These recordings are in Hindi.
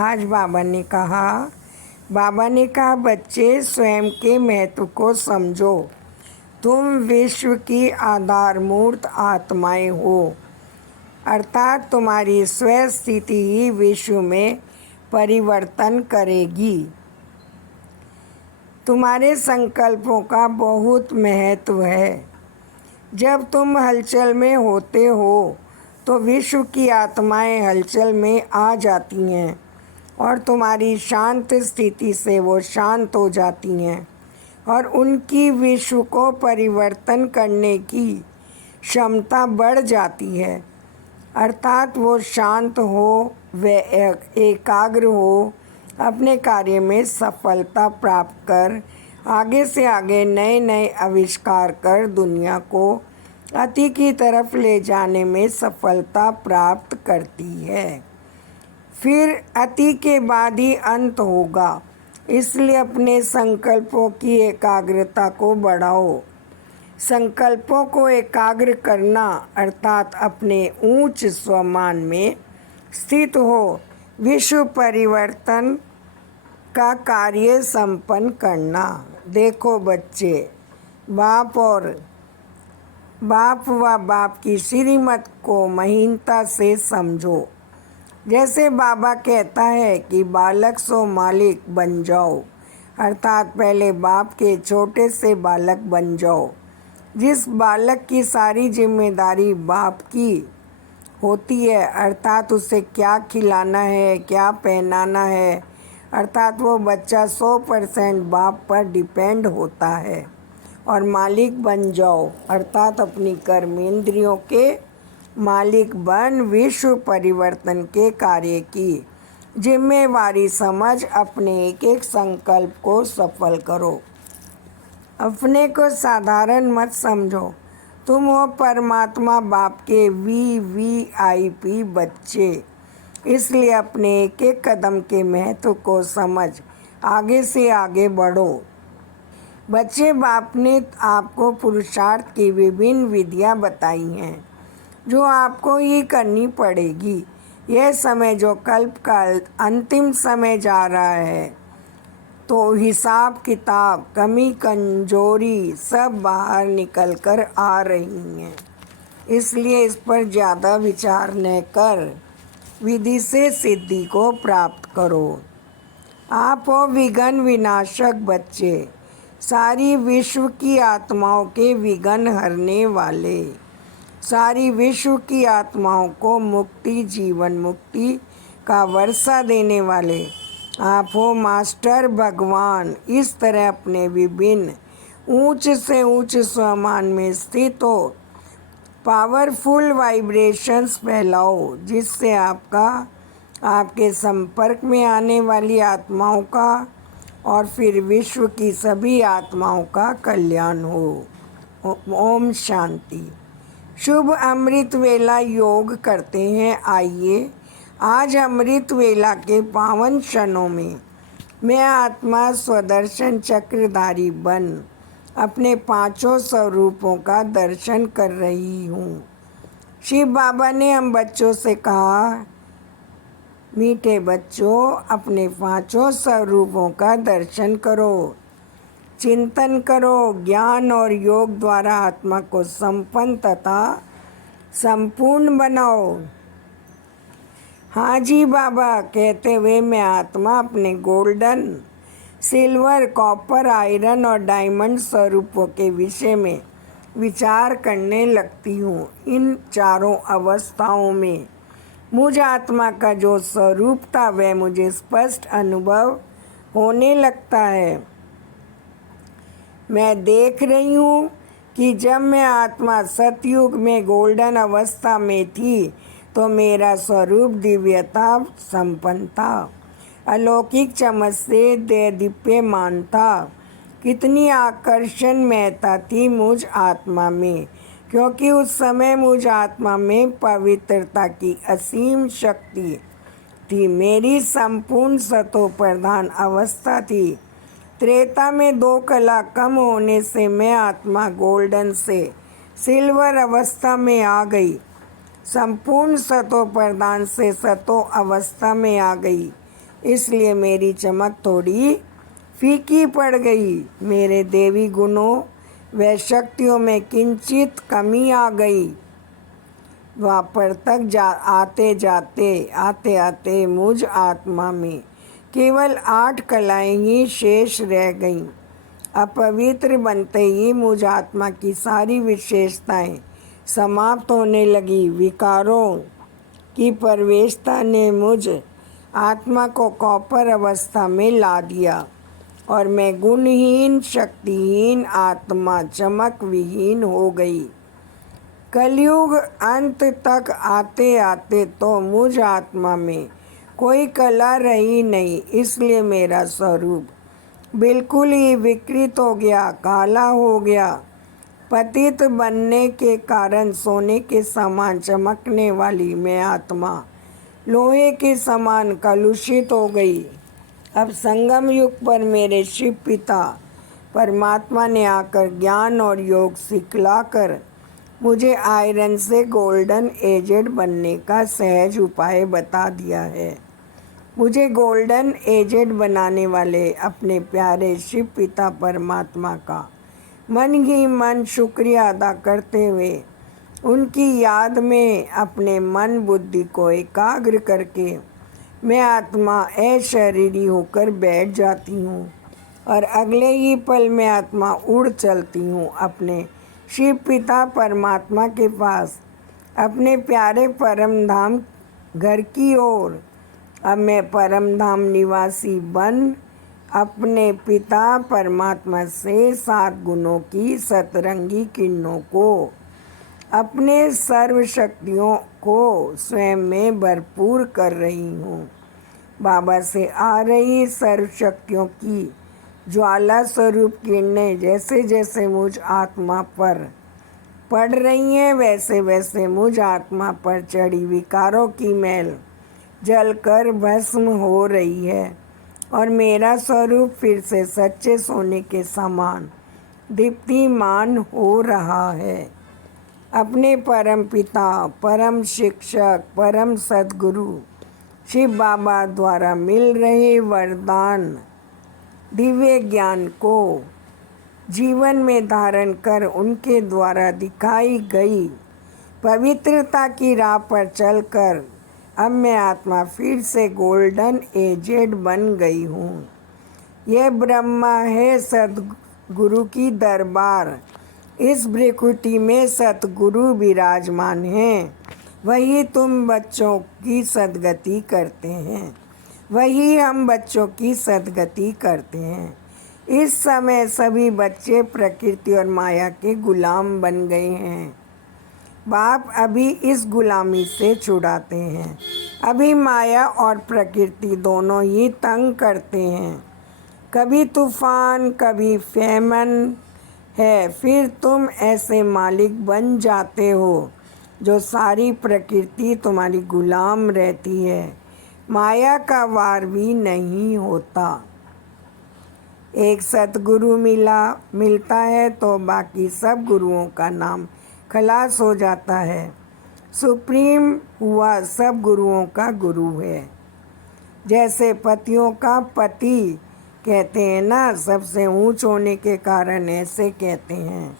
आज बाबा ने कहा बच्चे स्वयं के महत्व को समझो। तुम विश्व की आधारमूर्त आत्माएं हो, अर्थात तुम्हारी स्वस्थिति ही विश्व में परिवर्तन करेगी। तुम्हारे संकल्पों का बहुत महत्व है। जब तुम हलचल में होते हो तो विश्व की आत्माएं हलचल में आ जाती हैं और तुम्हारी शांत स्थिति से वो शांत हो जाती हैं और उनकी विश्व को परिवर्तन करने की क्षमता बढ़ जाती है। अर्थात वो शांत हो, वे एकाग्र हो, अपने कार्य में सफलता प्राप्त कर आगे से आगे नए नए आविष्कार कर दुनिया को अति की तरफ ले जाने में सफलता प्राप्त करती है। फिर अति के बाद ही अंत होगा, इसलिए अपने संकल्पों की एकाग्रता को बढ़ाओ। संकल्पों को एकाग्र करना अर्थात अपने ऊंच स्वमान में स्थित हो विश्व परिवर्तन का कार्य संपन्न करना। देखो बच्चे, बाप व बाप की श्रीमत को महीनता से समझो। जैसे बाबा कहता है कि बालक सो मालिक बन जाओ, अर्थात पहले बाप के छोटे से बालक बन जाओ। जिस बालक की सारी जिम्मेदारी बाप की होती है, अर्थात उसे क्या खिलाना है, क्या पहनाना है, अर्थात वो बच्चा 100% बाप पर डिपेंड होता है। और मालिक बन जाओ, अर्थात अपनी कर्मेंद्रियों के मालिक बन विश्व परिवर्तन के कार्य की जिम्मेवारी समझ अपने एक एक संकल्प को सफल करो। अपने को साधारण मत समझो। तुम हो परमात्मा बाप के VIP बच्चे। इसलिए अपने एक एक कदम के महत्व को समझ आगे से आगे बढ़ो। बच्चे, बाप ने आपको पुरुषार्थ की विभिन्न विधियां बताई हैं जो आपको ही करनी पड़ेगी। यह समय जो कल्प का अंतिम समय जा रहा है, तो हिसाब किताब, कमी कमजोरी सब बाहर निकल कर आ रही हैं। इसलिए इस पर ज़्यादा विचार न कर विधि से सिद्धि को प्राप्त करो। आप हो विघ्न विनाशक बच्चे, सारी विश्व की आत्माओं के विघ्न हरने वाले, सारी विश्व की आत्माओं को मुक्ति, जीवन मुक्ति का वर्षा देने वाले आप हो मास्टर भगवान। इस तरह अपने विभिन्न ऊंच से ऊंच स्वमान में स्थित हो पावरफुल वाइब्रेशंस फैलाओ, जिससे आपके संपर्क में आने वाली आत्माओं का और फिर विश्व की सभी आत्माओं का कल्याण हो। ओम शांति। शुभ अमृत वेला योग करते हैं। आइए आज अमृत वेला के पावन क्षणों में मैं आत्मा स्वदर्शन चक्रधारी बन अपने पांचों स्वरूपों का दर्शन कर रही हूँ। शिव बाबा ने हम बच्चों से कहा, मीठे बच्चों, अपने पांचों स्वरूपों का दर्शन करो, चिंतन करो, ज्ञान और योग द्वारा आत्मा को संपन्न तथा संपूर्ण बनाओ। हाँ जी बाबा, कहते हुए मैं आत्मा अपने गोल्डन, सिल्वर, कॉपर, आयरन और डायमंड स्वरूपों के विषय में विचार करने लगती हूँ। इन चारों अवस्थाओं में मुझ आत्मा का जो स्वरूप था वह मुझे स्पष्ट अनुभव होने लगता है। मैं देख रही हूँ कि जब मैं आत्मा सतयुग में गोल्डन अवस्था में थी तो मेरा स्वरूप दिव्यता संपन्न था, अलौकिक चमक से देदीप्यमान था। कितनी आकर्षणमयता थी मुझ आत्मा में, क्योंकि उस समय मुझ आत्मा में पवित्रता की असीम शक्ति थी। मेरी संपूर्ण सतो प्रधान अवस्था थी। त्रेता में 2 कला कम होने से मैं आत्मा गोल्डन से सिल्वर अवस्था में आ गई, संपूर्ण सतो प्रधान से सतो अवस्था में आ गई इसलिए मेरी चमक थोड़ी फीकी पड़ गई। मेरे देवी गुणों व शक्तियों में किंचित कमी आ गई। वहाँ पर तक आते आते मुझ आत्मा में केवल 8 कलाएं ही शेष रह गईं। अपवित्र बनते ही मुझ आत्मा की सारी विशेषताएं समाप्त होने लगी। विकारों की प्रवेशता ने मुझ आत्मा को कौपर अवस्था में ला दिया और मैं गुणहीन, शक्तिहीन आत्मा, चमक विहीन हो गई। कलयुग अंत तक आते आते तो मुझ आत्मा में कोई कला रही नहीं। इसलिए मेरा स्वरूप बिल्कुल ही विकृत हो गया, काला हो गया। पतित बनने के कारण सोने के समान चमकने वाली मैं आत्मा लोहे के समान कलुषित हो गई। अब संगम युग पर मेरे शिव पिता परमात्मा ने आकर ज्ञान और योग सिखलाकर मुझे आयरन से गोल्डन एजेड बनने का सहज उपाय बता दिया है। मुझे गोल्डन एजेड बनाने वाले अपने प्यारे शिव पिता परमात्मा का मन ही मन शुक्रिया अदा करते हुए उनकी याद में अपने मन बुद्धि को एकाग्र करके मैं आत्मा अशरीरी होकर बैठ जाती हूँ और अगले ही पल में आत्मा उड़ चलती हूँ अपने शिव पिता परमात्मा के पास, अपने प्यारे परम धाम घर की ओर। अब मैं परम धाम निवासी बन अपने पिता परमात्मा से 7 गुणों की सतरंगी किरणों को, अपने सर्व शक्तियों को स्वयं में भरपूर कर रही हूँ। बाबा से आ रही सर्व शक्तियों की ज्वाला स्वरूप किरणें जैसे जैसे मुझ आत्मा पर पड़ रही हैं, वैसे वैसे मुझ आत्मा पर चढ़ी विकारों की मैल जलकर भस्म हो रही है और मेरा स्वरूप फिर से सच्चे सोने के समान दीप्तिमान हो रहा है। अपने परम पिता, परम शिक्षक, परम सद्गुरु शिव बाबा द्वारा मिल रहे वरदान दिव्य ज्ञान को जीवन में धारण कर उनके द्वारा दिखाई गई पवित्रता की राह पर चलकर अब मैं आत्मा फिर से गोल्डन एजेड बन गई हूँ। यह ब्रह्मा है सतगुरु की दरबार। इस भ्रिकुटी में सतगुरु विराजमान हैं। वही तुम बच्चों की सद्गति करते हैं, वही हम बच्चों की सद्गति करते हैं। इस समय सभी बच्चे प्रकृति और माया के गुलाम बन गए हैं। बाप अभी इस गुलामी से छुड़ाते हैं। अभी माया और प्रकृति दोनों ही तंग करते हैं। कभी तूफान, कभी फैमन है, फिर तुम ऐसे मालिक बन जाते हो जो सारी प्रकृति तुम्हारी गुलाम रहती है। माया का भी नहीं होता। एक सतगुरु मिलता है तो बाकी सब गुरुओं का नाम खलास हो जाता है। सुप्रीम हुआ सब गुरुओं का गुरु है। जैसे पतियों का पति कहते हैं ना, सबसे ऊंच होने के कारण ऐसे कहते हैं।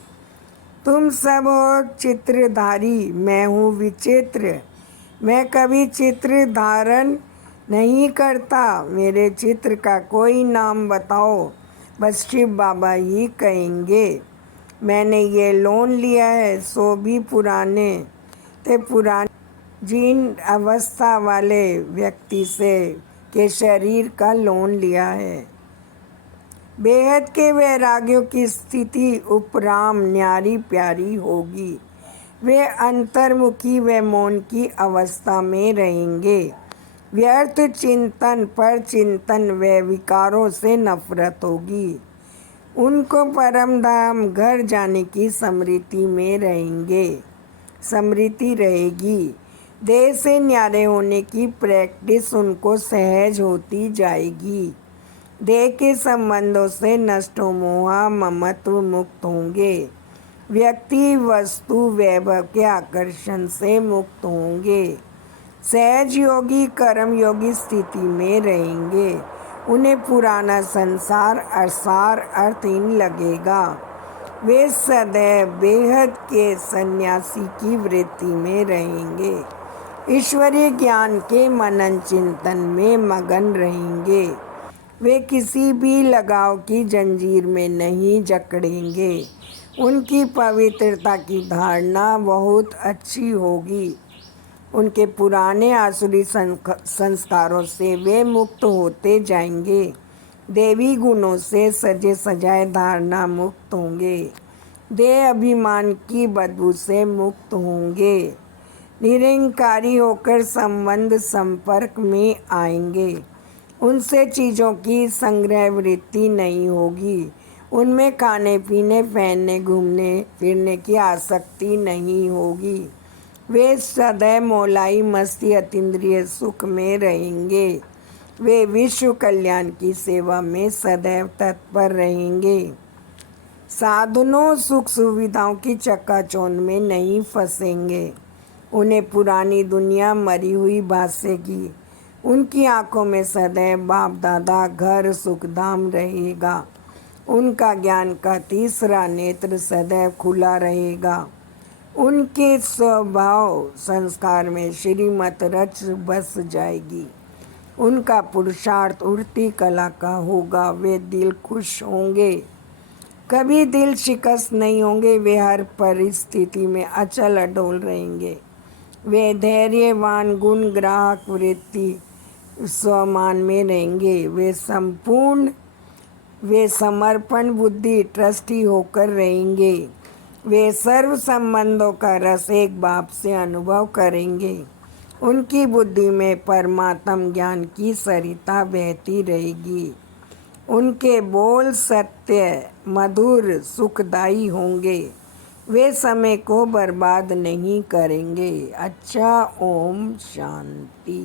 तुम सब हो चित्रधारी, मैं हूँ विचित्र। मैं कभी चित्र धारण नहीं करता। मेरे चित्र का कोई नाम बताओ, बस शिव बाबा ही कहेंगे। मैंने ये लोन लिया है, सो भी पुराने जीन अवस्था वाले व्यक्ति से के शरीर का लोन लिया है। बेहद के वैराग्यों की स्थिति उपराम न्यारी प्यारी होगी। वे अंतर्मुखी व मौन की अवस्था में रहेंगे। व्यर्थ चिंतन पर चिंतन व विकारों से नफरत होगी। उनको परम धाम घर जाने की स्मृति में स्मृति रहेगी। देह से न्यारे होने की प्रैक्टिस उनको सहज होती जाएगी। देह के संबंधों से नष्ट मोह ममत्व मुक्त होंगे। व्यक्ति, वस्तु, वैभव के आकर्षण से मुक्त होंगे। सहज योगी कर्म योगी स्थिति में रहेंगे। उन्हें पुराना संसार असार अर्थहीन लगेगा। वे सदैव बेहद के सन्यासी की वृत्ति में रहेंगे। ईश्वरीय ज्ञान के मनन चिंतन में मगन रहेंगे। वे किसी भी लगाव की जंजीर में नहीं जकड़ेंगे। उनकी पवित्रता की धारणा बहुत अच्छी होगी। उनके पुराने आसुरी संस्कारों से वे मुक्त होते जाएंगे। देवी गुणों से सजे सजाए धारणा मुक्त होंगे। देह अभिमान की बदबू से मुक्त होंगे। निरंकारी होकर संबंध संपर्क में आएंगे। उनसे चीज़ों की संग्रह वृत्ति नहीं होगी। उनमें खाने पीने पहनने घूमने फिरने की आसक्ति नहीं होगी। वे सदैव मौलाई मस्ती अतीन्द्रिय सुख में रहेंगे। वे विश्व कल्याण की सेवा में सदैव तत्पर रहेंगे। साधनों सुख सुविधाओं की चकाचौंध में नहीं फंसेंगे। उन्हें पुरानी दुनिया मरी हुई भासेगी। उनकी आंखों में सदैव बाप दादा घर सुखधाम रहेगा। उनका ज्ञान का तीसरा नेत्र सदैव खुला रहेगा। उनके स्वभाव संस्कार में श्रीमत रच बस जाएगी। उनका पुरुषार्थ उड़ती कला का होगा। वे दिल खुश होंगे, कभी दिल शिकस्त नहीं होंगे। वे हर परिस्थिति में अचल अडोल रहेंगे। वे धैर्यवान गुण ग्राहक वृत्ति स्वमान में रहेंगे। वे समर्पण बुद्धि ट्रस्टी होकर रहेंगे। वे सर्व संबंधों का रस एक बाप से अनुभव करेंगे। उनकी बुद्धि में परमात्म ज्ञान की सरिता बहती रहेगी। उनके बोल सत्य मधुर सुखदायी होंगे। वे समय को बर्बाद नहीं करेंगे। अच्छा, ओम शांति।